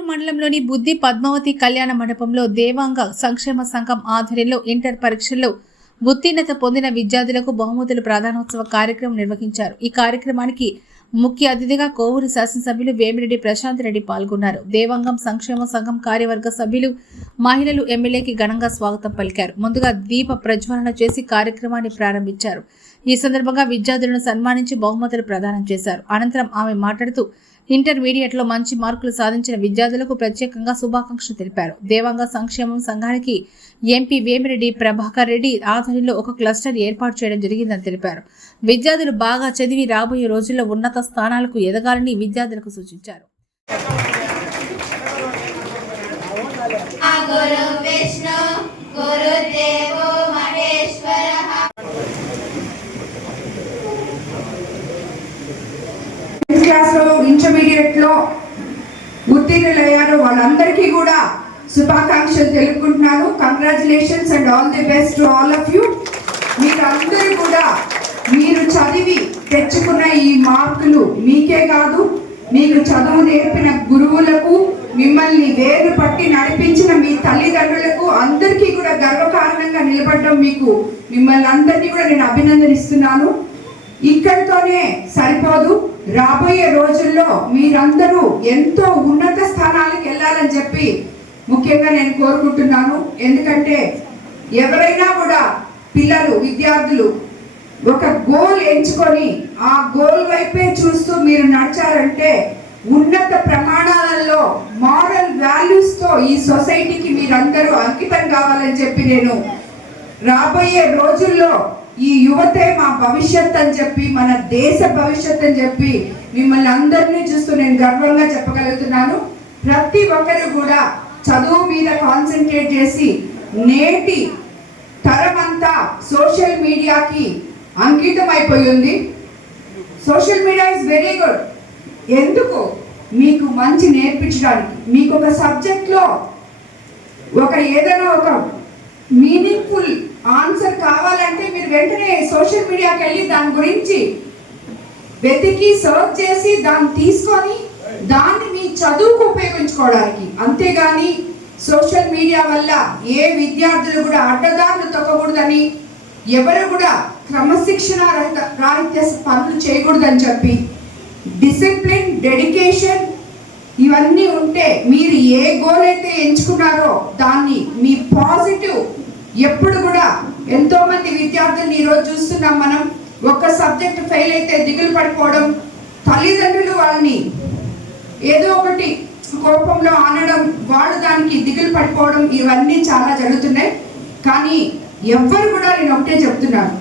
కోవూరు మండలంలోని బుద్ధి పద్మావతి కళ్యాణ మండపంలో దేవాంగ సంక్షేమ సంఘం ఆధ్వర్యంలో ఇంటర్ పరీక్షల్లో ఉత్తీర్ణత పొందిన విద్యార్థులకు బహుమతులు ప్రధానోత్సవ కార్యక్రమం నిర్వహించారు. ఈ కార్యక్రమానికి ముఖ్య అతిథిగా కోవూరు శాసనసభ్యులు వేమిరెడ్డి ప్రశాంత్ రెడ్డి పాల్గొన్నారు. దేవాంగం సంక్షేమ సంఘం కార్యవర్గ సభ్యులు మహిళలు ఎమ్మెల్యేకి ఘనంగా స్వాగతం పలికారు. ముందుగా దీప ప్రజ్వలన చేసి కార్యక్రమాన్ని ప్రారంభించారు. ఈ సందర్భంగా విద్యార్థులను సన్మానించి బహుమతులు ప్రదానం చేశారు. అనంతరం ఆమె మాట్లాడుతూ ఇంటర్మీడియట్లో మంచి మార్కులు సాధించిన విద్యార్థులకు ప్రత్యేకంగా శుభాకాంక్షలు తెలిపారు. దేవాంగ సంక్షేమం సంఘానికి ఎంపీ వేమిరెడ్డి ప్రభాకర్ రెడ్డి ఆధ్వర్యంలో ఒక క్లస్టర్ ఏర్పాటు చేయడం జరిగిందని తెలిపారు. విద్యార్థులు బాగా చదివి రాబోయే రోజుల్లో ఉన్నత స్థానాలకు ఎదగాలని విద్యార్థులకు సూచించారు. విష్ణు క్లాస్లో ఇంటర్మీడియట్లో ఉత్తీర్ణులయ్యారు వాళ్ళందరికీ కూడా శుభాకాంక్షలు తెలుపుకుంటున్నాను. Congratulations and all the best to all of you మీరందరూ కూడా మీరు చదివి తెచ్చుకున్న ఈ మార్కులు మీకే కాదు మీకు చదువు నేర్పిన గురువులకు మిమ్మల్ని వేరు పట్టి నడిపించిన మీ తల్లిదండ్రులకు అందరికీ కూడా గర్వకారణంగా నిలబడడం మీకు మిమ్మల్ని అందరినీ కూడా నేను అభినందనిస్తున్నాను. ఇక్కడితోనే రోజుల్లో మీరందరూ ఎంతో ఉన్నత స్థానాలకు వెళ్ళాలని చెప్పి ముఖ్యంగా నేను కోరుకుంటున్నాను. ఎందుకంటే ఎవరైనా కూడా పిల్లలు విద్యార్థులు ఒక గోల్ ఎంచుకొని ఆ గోల్ వైపే చూస్తూ మీరు నడిచారంటే ఉన్నత ప్రమాణాలలో మారల్ వాల్యూస్తో ఈ సొసైటీకి మీరందరూ అంకితం కావాలని చెప్పి నేను రాబోయే రోజుల్లో ఈ యువతే మా భవిష్యత్ అని చెప్పి మన దేశ భవిష్యత్ అని చెప్పి మిమ్మల్ని అందరినీ చూస్తూ నేను గర్వంగా చెప్పగలుగుతున్నాను. ప్రతి ఒక్కరు కూడా చదువు మీద కాన్సన్ట్రేట్ చేసి నేటి తరం అంతా సోషల్ మీడియాకి అంకితం అయిపోయింది. Social media is very good ఎందుకు? మీకు మంచి నేర్పించడానికి. మీకు ఒక సబ్జెక్ట్లో ఒక ఏదైనా ఒక మీనింగ్ఫుల్ ఆన్సర్ కావాలంటే మీరు వెంటనే సోషల్ మీడియాకి వెళ్ళి దాని గురించి వెతికి సర్చ్ చేసి దాన్ని తీసుకొని దాన్ని మీ చదువుకు ఉపయోగించుకోవడానికి. అంతేగాని సోషల్ మీడియా వల్ల ఏ విద్యార్థులు కూడా అడ్డదారులు తొక్కకూడదని ఎవరు కూడా క్రమశిక్షణ రహిత రాహిత్య పనులు చేయకూడదని చెప్పి డిసిప్లిన్ డెడికేషన్ ఇవన్నీ ఉంటే మీరు ఏ గోల్ అయితే ఎంచుకున్నారో దాన్ని మీ పాజిటివ్ ఎప్పుడు కూడా ఎంతో మంది విద్యార్థుల్ని ఈరోజు చూస్తున్నాం మనం. ఒక్క సబ్జెక్ట్ ఫెయిల్ అయితే దిగులు పడిపోవడం తల్లిదండ్రులు వాళ్ళని ఏదో ఒకటి కోపంలో అనడం వాళ్ళు దానికి దిగులు పడిపోవడం ఇవన్నీ చాలా జరుగుతున్నాయి. కానీ ఎవ్వరు కూడా నేను ఒకటే చెప్తున్నాను.